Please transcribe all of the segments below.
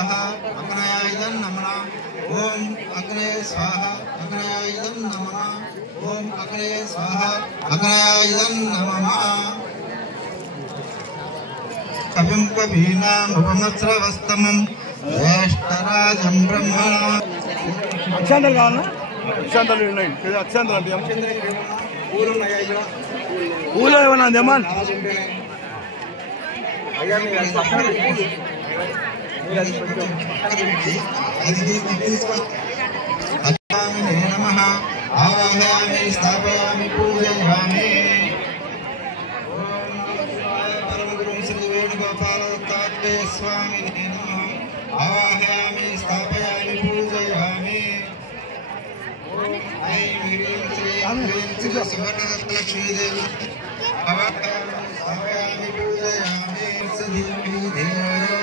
स्वाहा अग्नयायदं नमः ओम अग्ने स्वाहा अग्नयायदं नमः ओम अग्ने स्वाहा अग्नयायदं नमः कविं कवीनाम् उपमस्रवस्तमं ज्येष्ठराजं ब्रह्मणा अक्षांतल కావాలా అక్షాంతలు ఉన్నాయి కదా అక్షాంతలు అంటే పూలు ఉన్నాయి ఇక్కడ పూలు ఏమన్నా దేమన్ అయ్యా మీరు పక్కన పూలు అది తీసుకో అస్మి నమః ఆవాహయామి స్థాపయామి పూజయామి ఓం పరమగురు శ్రీ వేణుగోపాల దత్తాత్రేయ స్వామి నమః ఆవాహయామి స్థాపయామి పూజయామి ఓం ఐం హ్రీం శ్రీ సువర్ణరత్నలక్ష్మీదేవి ఆవాహయామి స్థాపయామి పూజయామి సదీవి దేవో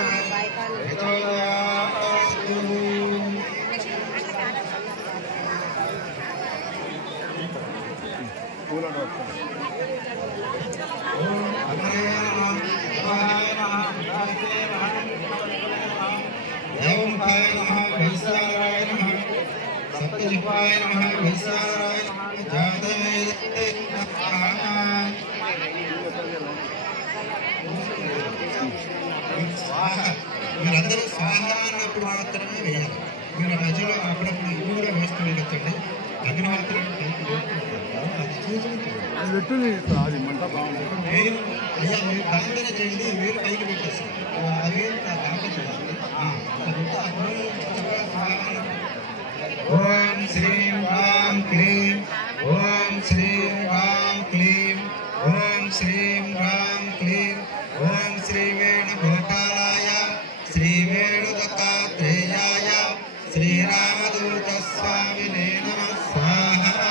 सत्यजिह्वाय नमः वैश्वानराय नमः जातवेदे नमः स्वाहा మీరందరూ స్వాహా అన్నప్పుడు మాత్రమే వేయాలి. మీరు మధ్యలో అప్పుడప్పుడు ఇవి కూడా వేస్తూ వెళ్ళొచ్చండి. అగ్నిహోత్రం అది చూసుకుంటుంది అయ్యా మీరు దాంతోనే చేయండి. వేరు పైకి పెట్టేస్తాం అవేం దాపచ్చేయాలి. ఓం శ్రీం రాం క్లీం ఓం శ్రీం రాం క్లీం ఓం శ్రీం రాం క్లీం ఓం శ్రీ వేణుగోపాలాయ శ్రీ వేణుదత్తాత్రేయాయ శ్రీరామదూత స్వామినే నమః స్వాహా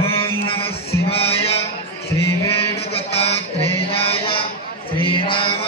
ఓం నమః శివాయ శ్రీ వేణుదత్తాత్రేయాయ శ్రీరామ